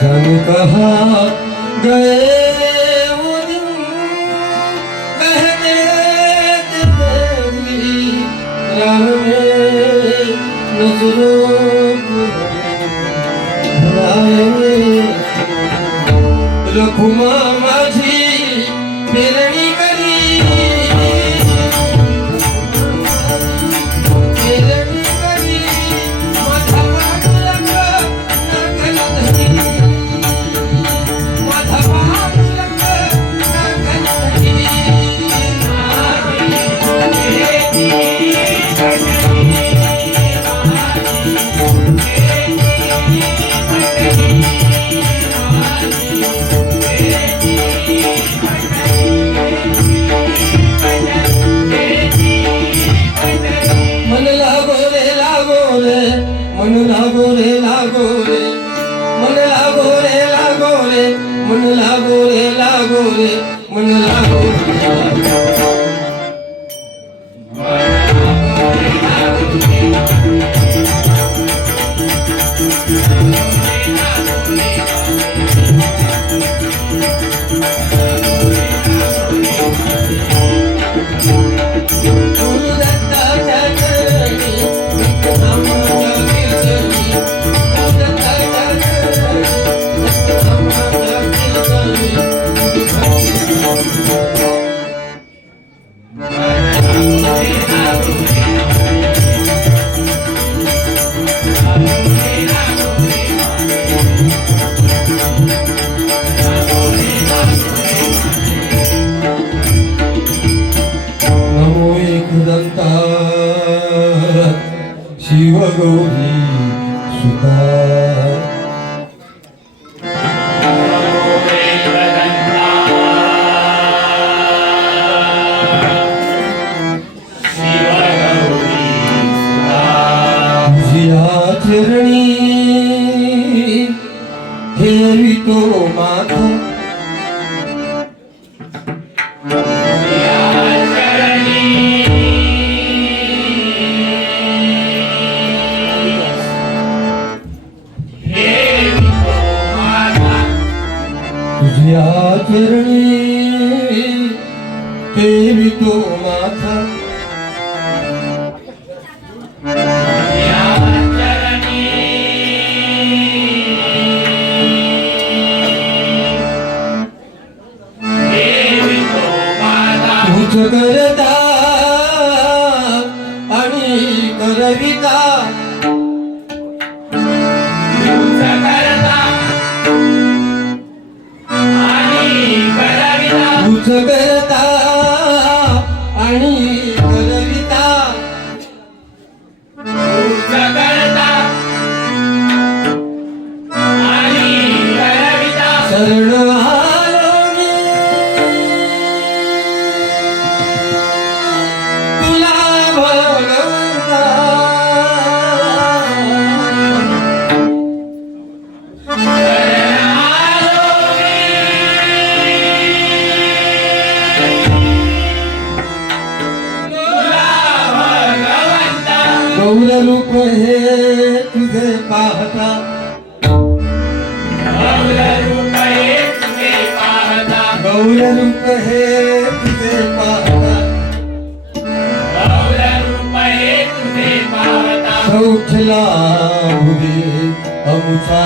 जाने कहाँ गए वो दिन कहते थे तेरी राह में नजरों को भुलाएंगे रखुमा माझी पेरणी करी मन लागो रे मन लागो रे मन लागो रे मन लागो रे मन लागो शिव गौरी सुता तुझ्या चरणी ठेवितो माथा तुझ्या चरणी ठेवितो माथा तुझ करता आणि करविता करता आणि करविता शरण आलो मी तुला भगवंता गौर रूप हे तुझे पाहता गौर रूप हे तुझे पाहता सौख्य लाभू दे अमुचा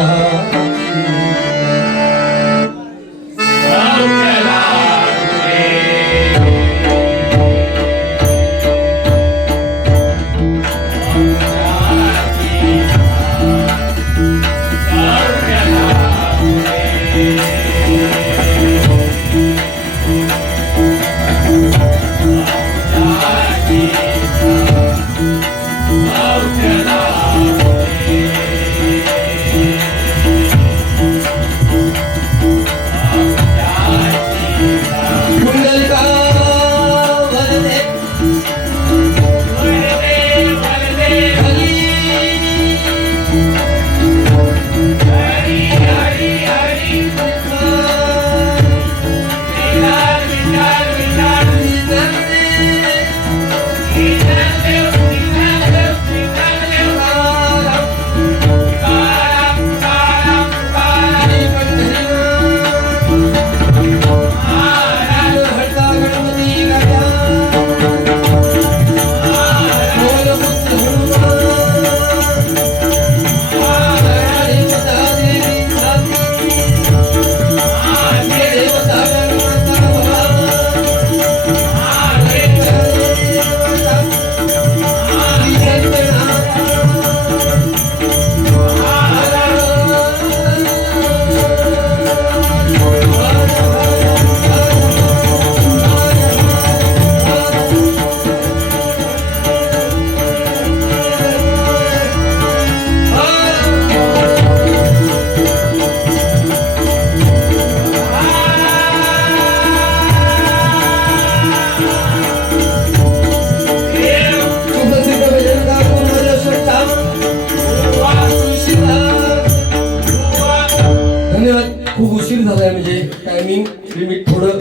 झालाय, म्हणजे टायमिंग लिमिट थोडं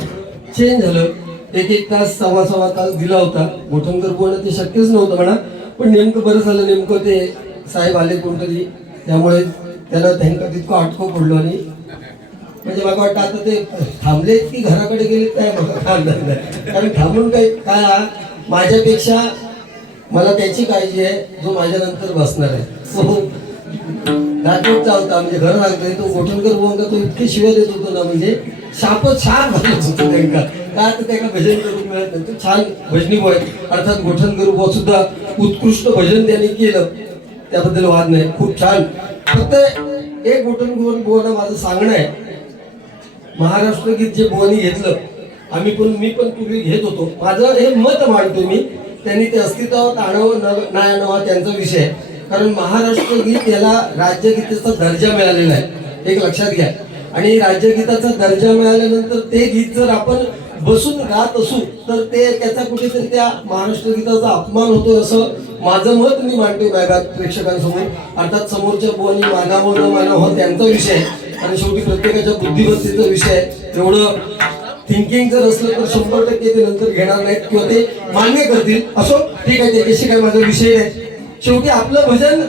चेंज झालं. एक तास सव्वा तास दिला होता. गोठणकर बोलणं ते शक्यच नव्हतं म्हणा, पण नेमकं बरं झालं, नेमकं ते साहेब आले कोणतरी, त्यामुळे त्याला त्यांना तितकं आटको पडलो. आणि म्हणजे मला वाटतं आता ते थांबलेत की घराकडे गेलेत काय मला अंदाज नाही, कारण थांबून काय माझ्यापेक्षा मला त्याची काळजी आहे जो माझ्यानंतर बसणार आहे. सो दाखवत चालता म्हणजे घर लागतोय तो गोठणकर बोंगा तो इतके शिव्या देत होतो ना, म्हणजे शाप घालत होतो त्यांना. का तर त्याला भजन करून मिळत नाही. तो छान भजनी बॉय अर्थात गोठणकर बुवा सुद्धा उत्कृष्ट भजन त्यांनी केलं, त्याबद्दल वाद नाही, खूप छान. फक्त एक गोठणकर बुवांना माझं सांगणं आहे, महाराष्ट्र गीत जे बुवानी घेतलं मी पण पूर्वी घेत होतो, माझं हे मत मांडतो मी, त्यांनी ते अस्तित्वात आणावं नाही आणावं त्यांचा विषय आहे. कारण महाराष्ट्र गीत याला राज्यगीताचा दर्जा मिळालेला आहे, एक लक्षात घ्या. आणि राज्यगीताचा दर्जा मिळाल्यानंतर ते गीत जर आपण बसून गात असू तर ते त्याचा कुठेतरी त्या महाराष्ट्र गीताचा अपमान होतो, असं माझं मत मी मांडतोय माझ्या प्रेक्षकांसमोर. अर्थात समोरच्या बुवांनी मानावं न मानावं त्यांचा विषय आहे, आणि शेवटी प्रत्येकाच्या बुद्धिमत्तेचा विषय आहे. एवढं थिंकिंग जर असलं तर 100% ते नंतर घेणार नाहीत किंवा ते मान्य करतील. असो, ठीक आहे, त्याच्याशी काही माझा विषय नाही. शेवटी आपलं भजन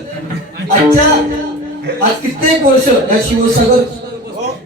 आज कित्येक वर्ष या शिवसागर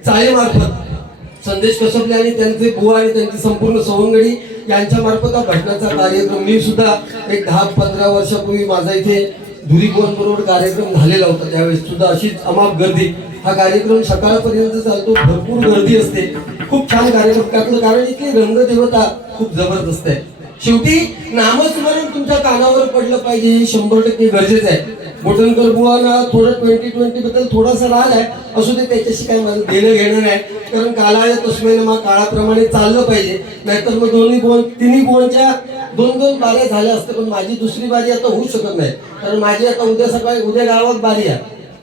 चाळेमार्फत संदेश कसबले आणि त्यांचे बुवा आणि त्यांची संपूर्ण सवंगडी यांच्या मार्फत हा भजनाचा कार्यक्रम, मी सुद्धा एक 10-15 वर्षापूर्वी माझा इथे धुरीबुवांबरोबर कार्यक्रम झालेला होता, त्यावेळेस सुद्धा अशीच अमाप गर्दी. हा कार्यक्रम सकाळपर्यंत चालतो, भरपूर गर्दी असते, खूप छान कार्यक्रम टाकलं, कारण इथली रंगदेवता खूप जबरदस्त आहे. शेवटी नामस्मरण तुमच्या कानावर पडलं पाहिजे, हे 100% गरजेचं आहे. गोठणकर बुवांना थोडं 2020 बद्दल थोडासा राग आहे, असू दे, त्याच्याशी काय माझं देणं घेणं नाही, कारण कालाय तस्मै नमः, काळाप्रमाणे चाललं पाहिजे. नाहीतर मग तिन्ही बुवांच्या 2-2 बाऱ्या झाल्या असते, पण माझी दुसरी बारी आता होऊ शकत नाही, कारण माझी आता उद्या गावात बारी आहे.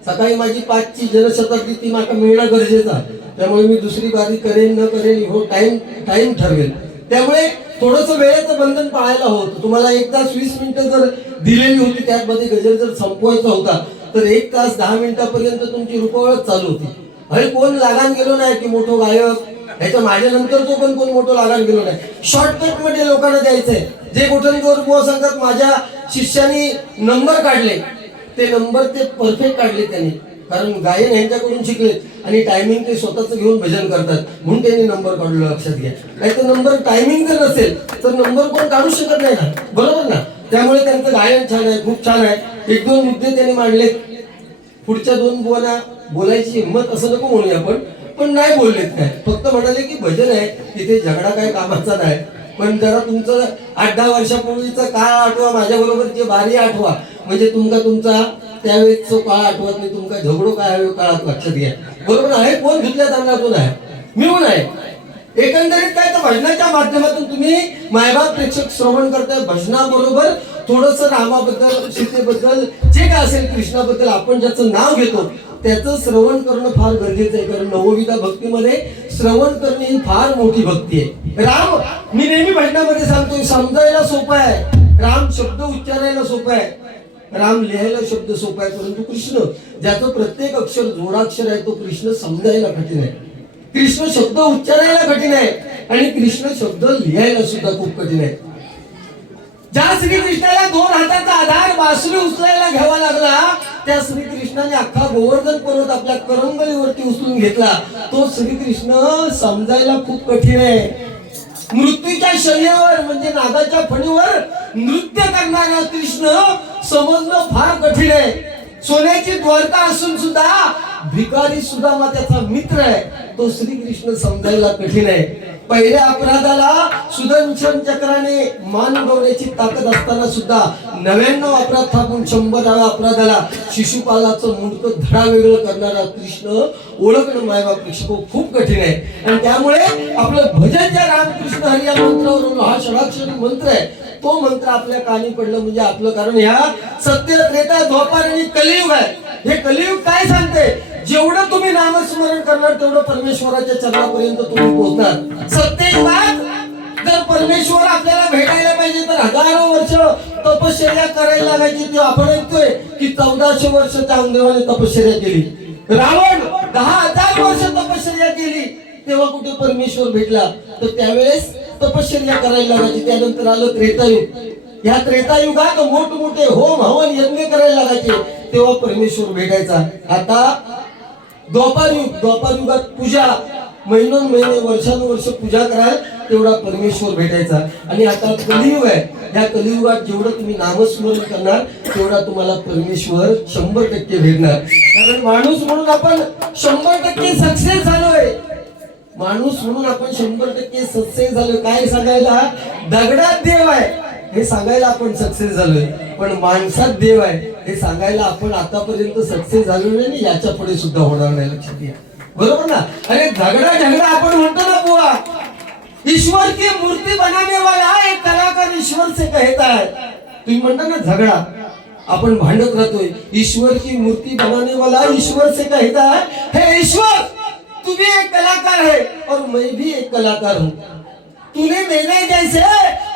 सकाळी माझी 5ची जनशताब्दी ती मला मिळणं गरजेचं आहे, त्यामुळे मी दुसरी बारी करेन न करेन हो टाइम ठरवेल. त्यामुळे थोडंसं वेळेचं बंधन पाळायला होतं. तुम्हाला 1 तास 20 मिनिटं जर दिलेली होती, त्यामध्ये गजर जर संपवायचा होता तर 1 तास 10 मिनिटापर्यंत तुमची रुपवळच चालू होती. अरे कोण लागान गेलो नाही की मोठं गायक, ह्याच्या माझ्यानंतरचं पण कोण मोठं लागान गेलो नाही. शॉर्टकट मध्ये लोकांना द्यायचंय. जे गोठणकर बुवा सांगतात माझ्या शिष्यानी नंबर काढले, ते नंबर ते परफेक्ट काढले त्यांनी, कारण गायन यांच्याकडून शिकलेत आणि टायमिंग ते स्वतःच घेऊन भजन करतात, म्हणून त्यांनी नंबर काढलं, लक्षात घ्या. नाही तर नंबर टायमिंग जर नसेल तर नंबर कोण काढू शकत नाही ना, बरोबर ना. त्यामुळे त्यांचं गायन छान आहे, खूप छान आहे. 1-2 मुद्दे त्यांनी मांडले. पुढच्या 2 बुवांना बोलायची हिंमत असं नको म्हणूया पण नाही बोललेत काय, फक्त म्हणाले की भजन आहे, तिथे झगडा काय कामाचा नाही. पण जरा तुमचं 8-10 वर्षापूर्वीचा काळ आठवा, माझ्या बरोबर जे बारी आठवा, म्हणजे तुमचा त्यावेळेस तो काळ आठवत नाही, तुमचा झगडो काय काळात लक्षात घ्या, बरोबर आहे. कोण धुतल्या तांदळातून आहे, मिळून आहे. एकंदरीत काय तर भजनाच्या माध्यमातून तुम्ही मायबाप प्रेक्षक श्रवण करताय. भजनाबरोबर थोडस रामाबद्दल, सीतेबद्दल, जे काय असेल कृष्णाबद्दल आपण ज्याचं नाव घेतो त्याचं श्रवण करणं फार गरजेचं आहे, कारण नवविधा भक्तीमध्ये श्रवण करणे ही फार मोठी भक्ती आहे. राम, मी नेहमी भजनामध्ये सांगतो, समजायला सोपं आहे, राम शब्द उच्चारायला सोपं आहे, राम लिहायला शब्द सोपा आहे, परंतु कृष्ण ज्याचं प्रत्येक अक्षर जोडाक्षर आहे तो कृष्ण समजायला कठीण आहे. कृष्ण शब्द उच्चारायला कठीण आहे आणि कृष्ण शब्द लिहायला सुद्धा खूप कठीण आहे. ज्या श्रीकृष्णाला 2 हाताचा आधार बासरी उचलायला घ्यावा लागला, त्या श्रीकृष्णाने अख्खा गोवर्धन पर्वत आपल्या करंगळीवरती उचलून घेतला, तो श्रीकृष्ण समजायला खूप कठीण आहे. मृत्यूच्या शय्येवर म्हणजे नागाच्या फणीवर नृत्य करणारा कृष्ण समजणं फार कठीण आहे. सोन्याची द्वारका असून सुद्धा भिकारी सुद्धा त्याचा मित्र आहे, तो श्रीकृष्ण समजायला कठीण आहे. पहिल्या अपराधाला सुदर्शन चक्राने मान उडवण्याची ताकद असताना सुद्धा 99 अपराध थापून 100व्या अपराधाला शिशुपालाचं मुंडकं धडा वेगळं करणारा कृष्ण ओळखणं मायबाप प्रेक्षक खूप कठीण आहे. आणि त्यामुळे आपलं भजन ज्या रामकृष्ण हरी या मंत्रावरून हा षडाक्षरी मंत्र आहे, तो मंत्र आपल्या कानी पडलं म्हणजे आपलं, कारण ह्या सत्य त्रेता द्वापार आणि कलियुग आहे. हे कलियुग काय सांगते, जेवढं तुम्ही नामस्मरण करणार तेवढं परमेश्वराच्या चरणापर्यंत तुम्ही पोहोचणार. सत्ययुगात जर परमेश्वर आपल्याला भेटायला पाहिजे तर हजारो वर्ष तपश्चर्या करायला लागायची. ती आपण ऐकतोय की 1400 वर्ष चांगदेवाने तपश्चर्या केली. रावण 10,000 वर्ष तपश्चर्या केली तेव्हा कुठे परमेश्वर भेटला? तर त्यावेळेस तपश्चर्या करायला लागायची. त्यानंतर आलं त्रेतायुग. या त्रेतायुगात मोठमोठे होम हवन यज्ञ करायला लागायचे तेव्हा परमेश्वर भेटायचा. आता द्वापार युगात पूजा महिने वर्षानुवर्ष पूजा कराल तेवढा परमेश्वर भेटायचा. आणि आता कलियुग आहे. या कलियुगात जेवढं तुम्ही नामस्मरण करणार तेवढा तुम्हाला परमेश्वर 100% भेटणार. कारण माणूस म्हणून आपण 100% सक्सेस झालोय. माणूस म्हणून आपण 100% सक्सेस झालोय. काय सांगायला दगडात देव आहे हे सांगायला आपण सक्सेस झालोय, पण माणसात देव आहे हे सांगायला आपण आतापर्यंत सक्सेस झालो नाही, याच्या पुढे सुद्धा होणार नाही. लक्षात घ्या. बरोबर ना? अरे झगड़ा आपण म्हणतो ना बुवा, ईश्वर की मूर्ति बनाने वाला एक कलाकार ईश्वर से कहता है. तुम्ही म्हणता ना झगड़ा, आपण भांडत राहतोय. ईश्वर की मूर्ति बनाने वाला ईश्वर से कहता है, हे ईश्वर तू भी एक कलाकार है और मैं भी एक कलाकार हूँ. तूने मेरे जैसे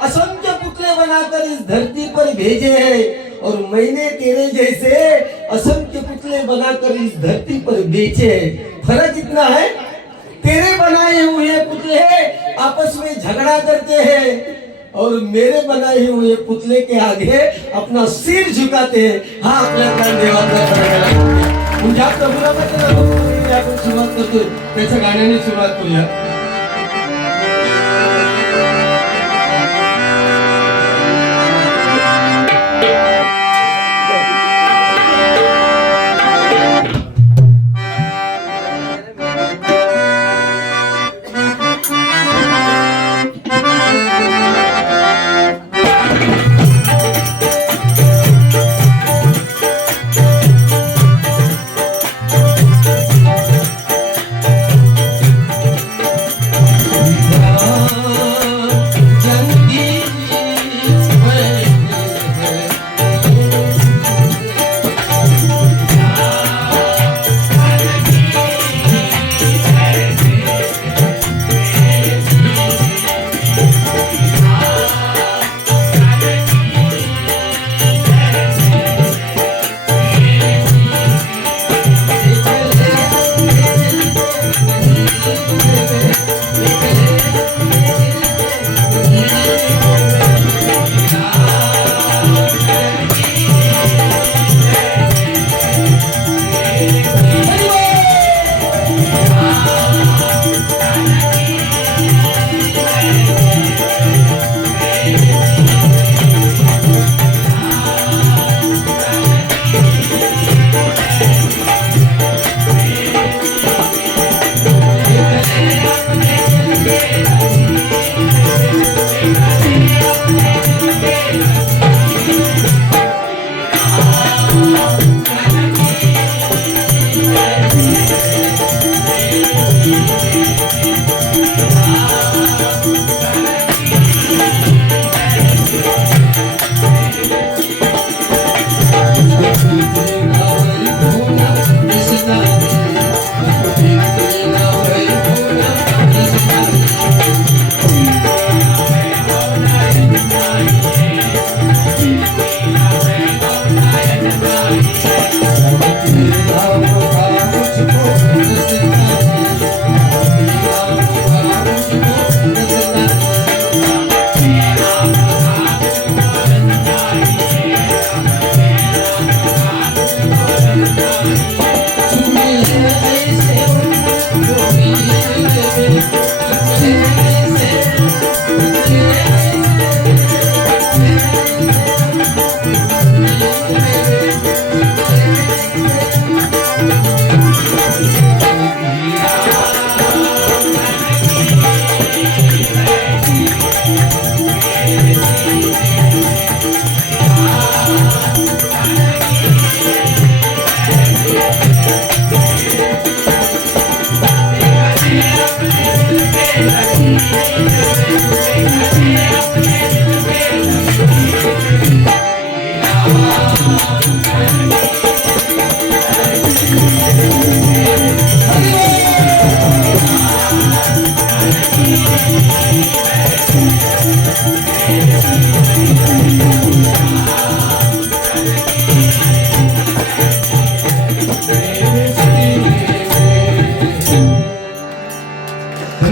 असंख्य पुतले बनाकर इस धरती पर भेजे हैं और मैंने तेरे जैसे असंख्य पुतले बनाकर इस धरती पर बेचे हैं. फर्क इतना है, तेरे बनाए हुए पुतले आपस में झगड़ा करते हैं और मेरे बनाए हुए पुतले के आगे अपना सिर झुकाते हैं. हा आपल्या देवाचा फरक आहे. म्हणजे आपण सुरुवात करतोय त्याच्या गाण्याने सुरुवात करूया.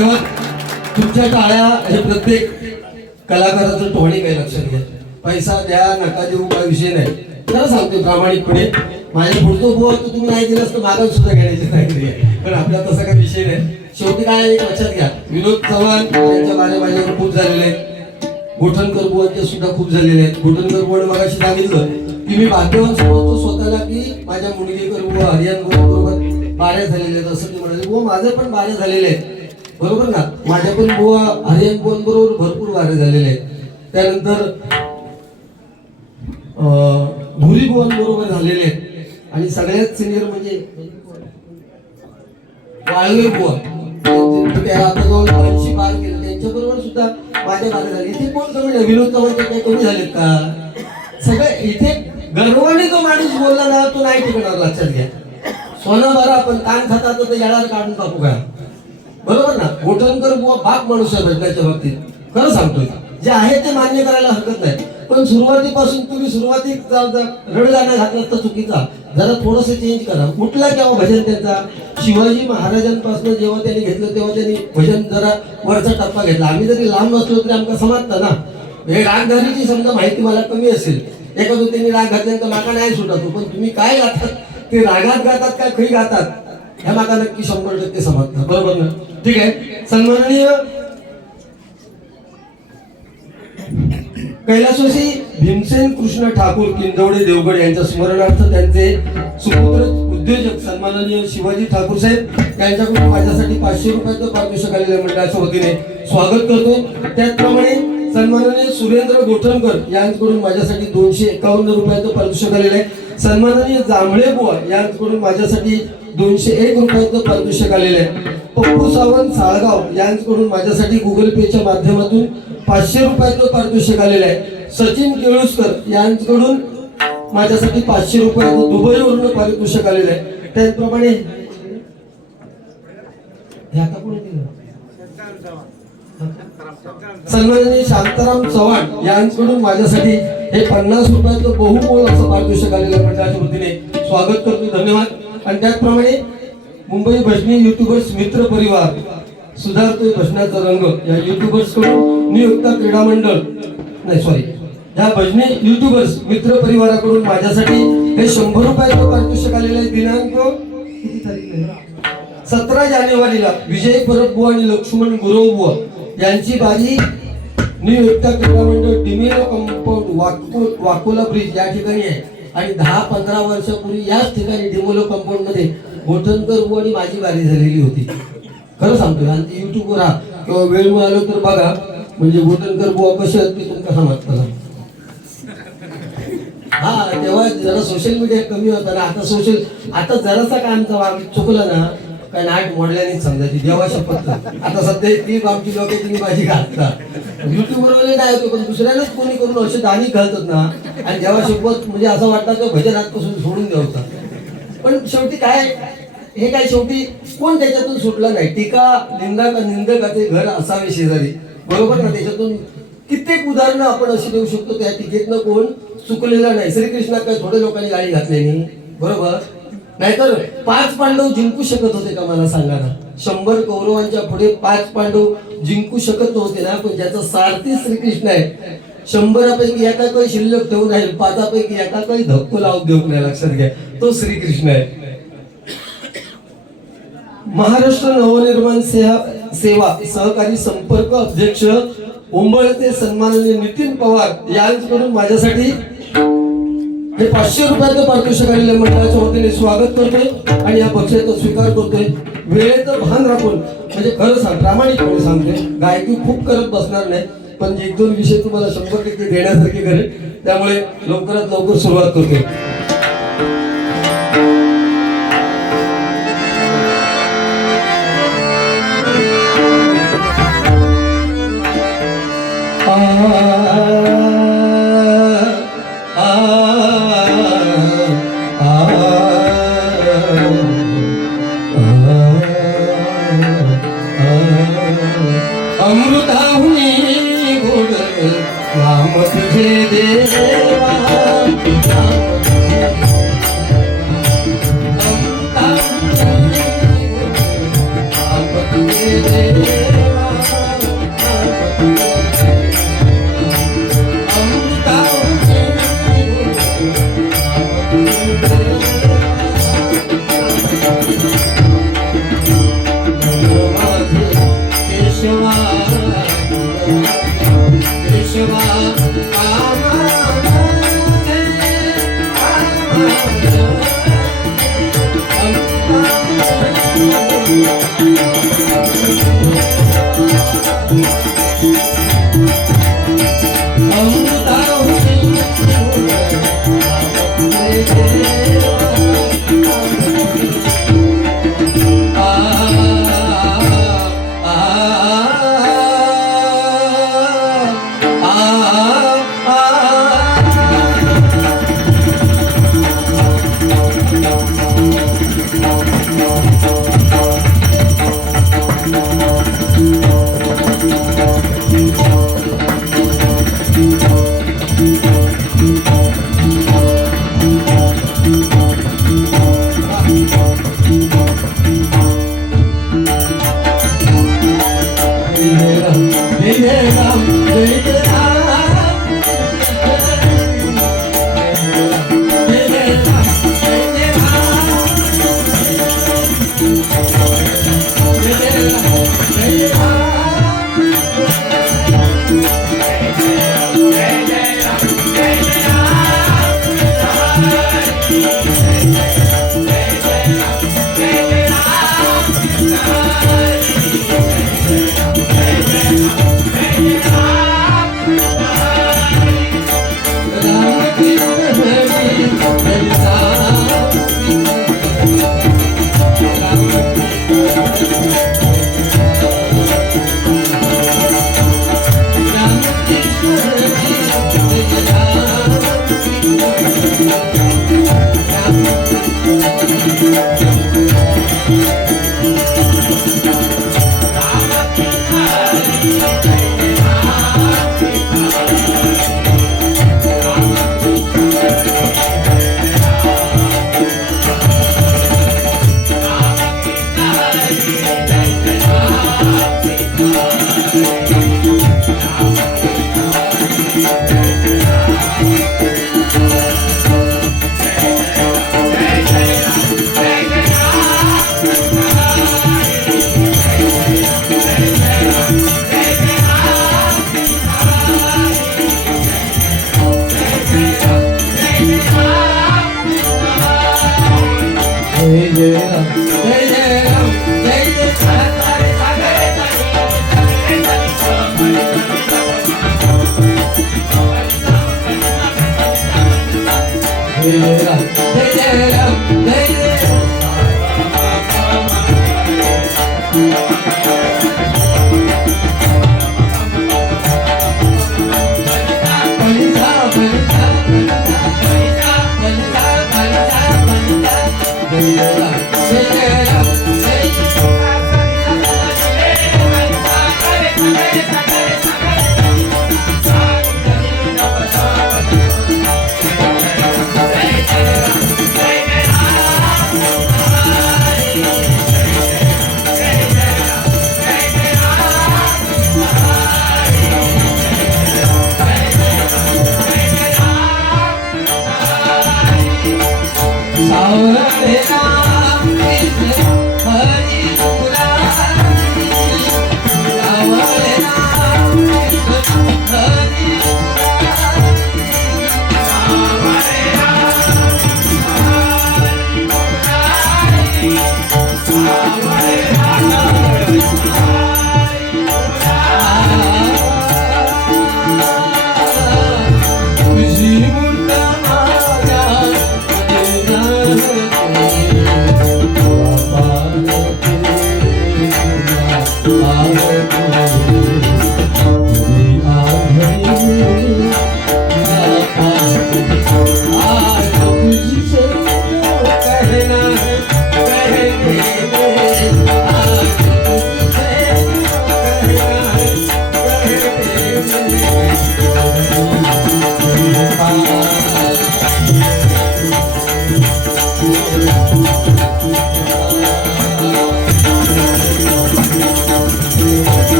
धन्यवाद. तुमच्या टाळ्या हे प्रत्येक कलाकाराचं टोणी काय लक्षात घ्या. पैसा द्या नका देऊ काय विषय नाही. खरं सांगतो प्रामाणिकपणे. माझ्या पुढतो बुवा तर तुम्ही नाही दिलास तर मागं सुद्धा घेण्याची नाही, पण आपला तसा काही विषय नाही. शेवटी काय एक लक्षात घ्या, विनोद चव्हाण यांच्या गाणे माझ्यावर खूप झालेले आहेत. गोठणकर बुवांचे सुद्धा खूप झालेले आहेत. गोठणकर बुवाने मगाशी सांगितलं की मी भाग्यवान समजतो स्वतःला की माझ्या मुंडगेकर बुवा हरियाण बुवा बरोबर बाऱ्या झालेले आहेत. असं ते म्हणाले. बुवा माझे पण बाऱ्या झालेले आहेत, बरोबर ना. माझ्या पण बुवा हरियाण बुवांबरोबर भरपूर बारे झालेले आहेत. त्यानंतर भुरी बुवांबरोबर झालेले आहेत. आणि सगळ्यात सिनियर म्हणजे वाळवे बुवा, आता जवळ 80 पार केलं, त्यांच्याबरोबर सुद्धा माझ्या बारे झाले. इथे कोण कमी नाही, विनोद चव्हाणचे काही कमी झालेत का? सगळे इथे गर्वाने जो माणूस बोलला ना तो नाही टिकणार, लक्षात घ्या. सोनं बरं आपण कान खातात तर याला काढून टाकू काय, बरोबर ना. गोठणकर बुवा बाप माणूस आहे भेटण्याच्या बाबतीत. खरं सांगतोय, जे आहे ते मान्य करायला हरकत नाही. पण सुरुवातीपासून तुम्ही सुरुवातीत रडगाणं घातलं तर चुकीचा. जरा थोडस चेंज करा. कुठला केव्हा भजन त्यांचा शिवाजी महाराजांपासून जेव्हा त्यांनी घेतलं तेव्हा त्यांनी भजन जरा वरचा टप्पा घेतला. आम्ही जरी लांब नसलो तरी आमका समजतं ना. हे रागधारीची समजा माहिती मला कमी असेल, एखादं त्यांनी राग घातल्यानंतर माका नाही सुटतो, पण तुम्ही काय गातात ते रागात गातात का खरी गातात ह्या माका नक्की 100% समजतं, बरोबर ना. ठीक आहे. सन्माननीय कैलासवासी भीमसेन कृष्ण ठाकूर किंदवडे देवगड यांच्या स्मरणार्थ त्यांचे सुपुत्र उद्योजक सन्माननीय शिवाजी ठाकूर साहेब यांच्याकडून माझ्यासाठी 500 रुपयाचं पारितोषिक आलेल्या मंडळाच्या वतीने स्वागत करतो. त्याचप्रमाणे सन्माननीय सुरेंद्र गोठणकर यांच्याकडून माझ्यासाठी 251 रुपयाचं पारितोषिक आलेलं आहे. सन्माननीय जांभळे बुवा यांच्याकडून माझ्यासाठी 201 रुपयाचं पारितोषिक आलेलं आहे. पप्पू सावंत साळगाव यांच्याकडून माझ्यासाठी गुगल पेच्या माध्यमातून 500 रुपयाचं पारितोषिक आलेलं आहे. सचिन केळुसकर यांच्याकडून माझ्यासाठी 500 रुपयाचं दुबईवरून पारितोषिक आलेलं आहे. त्याचप्रमाणे सन्माननीय शांताराम चव्हाण यांच्याकडून माझ्यासाठी हे 50 रुपयाचं बहुमोल असं पारितोषिक आलेलं आहे. मंडळाच्या वतीने स्वागत करतो, धन्यवाद. आणि त्याचप्रमाणे मुंबई भजनी युट्यूबर्स मित्र परिवार सुधारतोय भजनाचा रंग या युट्यूबर्स कडून नियुक्त क्रीडा मंडळ नाही सॉरी या भजनी युट्यूबर्स मित्र परिवाराकडून माझ्यासाठी हे 100 रुपयाचं पारितोषिक आलेलं आहे. दिनांक किती तारीख आहे 17 जानेवारीला विजय परब बुवा आणि लक्ष्मण गुरव बुवा यांची बारी नियुक्त क्रीडा मंडळ डिमेलो कंपाऊंड वाकोला ब्रिज या ठिकाणी आहे. आणि 10-15 वर्षापूर्वी याच ठिकाणी डिमोलो कंपाऊंड मध्ये गोठणकर बुवा आणि माझी बारी झालेली होती. खरं सांगतोय. आणि ते युट्यूबवर किंवा वेळ मिळालो तर बघा, म्हणजे गोठणकर बुवा कसे आहेत ते तुमका समजतं. हा तेव्हा जरा सोशल मीडिया कमी होता ना. आता जरासा काय आमचा वाग चुकलं ना काय नाट मोडल्याने समजायची देवा शपथ. आता सध्या ती आमची लोक तुम्ही माझी घालता युट्यूबवर नाही होतो, पण दुसऱ्यालाच कोणी करून असे दाणी घालतात ना. आणि देवा शपथ म्हणजे असं वाटतं की भजन आजपासून सोडून द्यावता. पण शेवटी काय हे काय शेवटी कोण त्याच्यातून सुटलं नाही. टीका निंदकाचे घर असावे शेजारी, बरोबर ना. त्याच्यातून कित्येक उदाहरणं आपण अशी देऊ शकतो. त्या टीकेतनं कोण चुकलेलं नाही. श्रीकृष्णात काय थोडे लोकांनी गाडी घातलेली, बरोबर. नाहीतर 5 पांडव जिंकू शकत होते का मला सांगा ना. 100 कौरवांच्या पुढे 5 पांडव जिंकू शकत नव्हते ना. पण ज्याचा सारथी श्रीकृष्ण आहे, 100 पैकी एका काही शिल्लक ठेवून आहे, 5 पैकी एका काही धक्को लावून देऊ नाही, लक्षात घ्या. तो श्रीकृष्ण आहे. महाराष्ट्र नवनिर्माण सेवा सहकारी संपर्क अध्यक्ष उंबळते सन्माननीय नितीन पवार यांच्याकडून माझ्यासाठी हे 500 रुपयाचं पारितोषिक आलेल्या मंडळाच्या वतीने स्वागत करतोय आणि या बक्षिसाचा स्वीकार करतोय. वेळेचं भान राखून, म्हणजे खरं प्रामाणिकपणे सांगतोय, गायकी खूप करत बसणार नाही, पण 1-2 विषय तुम्हाला 100% देण्यासारखे करेल. त्यामुळे लवकरात लवकर सुरुवात करतोय. अमृताहुनी गोड नाम तुझे देवा, अमृताहुनी गोड नाम तुझे देवा.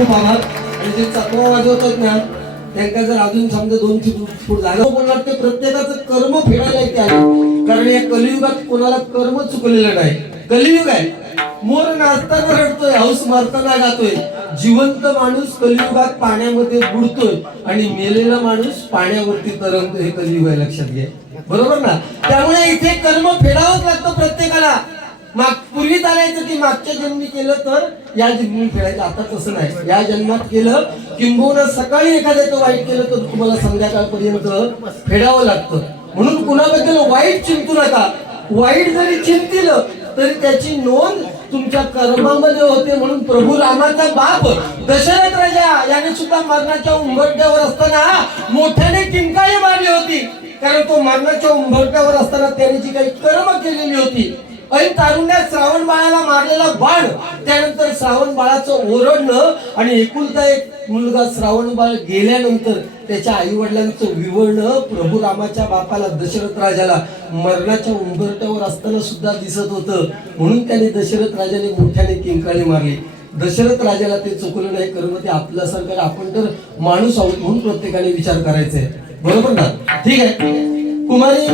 खूप आभार. आणि जे चकवा वाजवतात ना त्यांना जर अजून समजा 2 फूट जागा बोलणार ते प्रत्येकाचं कर्म फेडायला येते आहे. कारण या कलियुगात कोणाला कर्म चुकलेलं नाही. कलियुग आहे. मोर नाचताना रडतोय, हौस मारताना गातोय. जिवंत माणूस कलियुगात पाण्यामध्ये बुडतोय आणि मेलेला माणूस पाण्यावरती तरंगतोय. हे कलियुग आहे, लक्षात घ्या. बरोबर ना? त्यामुळे इथे कर्म फेडावंच लागतं प्रत्येकाला. पूर्वी चालायचं की मागच्या जन्मी केलं तर या जन्मी फेडायचं. आता तसं नाही. या जन्मात केलं किंबहुना सकाळी एखाद्याचं वाईट केलं तर तुम्हाला संध्याकाळपर्यंत फेडावं लागतं. म्हणून कुणाबद्दल वाईट चिंतू नका. वाईट जरी चिंतिलं तरी त्याची नोंद तुमच्या कर्मामध्ये होते. म्हणून प्रभू रामाचा बाप दशरथ राजा याने सुद्धा मरणाच्या उंबरठ्यावर असताना मोठ्याने किंकाळी मारली होती. कारण तो मरणाच्या उंबरठ्यावर असताना त्याने जी काही कर्म केलेली होती. ऐन तारुण्यात श्रावण बाळाला मारलेला बाण, त्यानंतर श्रावण बाळाचं ओरडणं आणि एकुलता एक मुलगा श्रावण बाळ गेल्यानंतर त्याच्या आई वडिलांचं विवळणं प्रभू रामाच्या बापाला दशरथ राजाला मरणाच्या उंबरठ्यावर असताना सुद्धा दिसत होतं. म्हणून त्याने दशरथ राजाने मोठ्याने किंकाळी मारली. दशरथ राजाला ते चुकलं नाही. कर्म ते आपल्यासारखं. आपण तर माणूस आहोत म्हणून प्रत्येकाने विचार करायचा आहे. बरोबर ना? ठीक आहे. कुमारी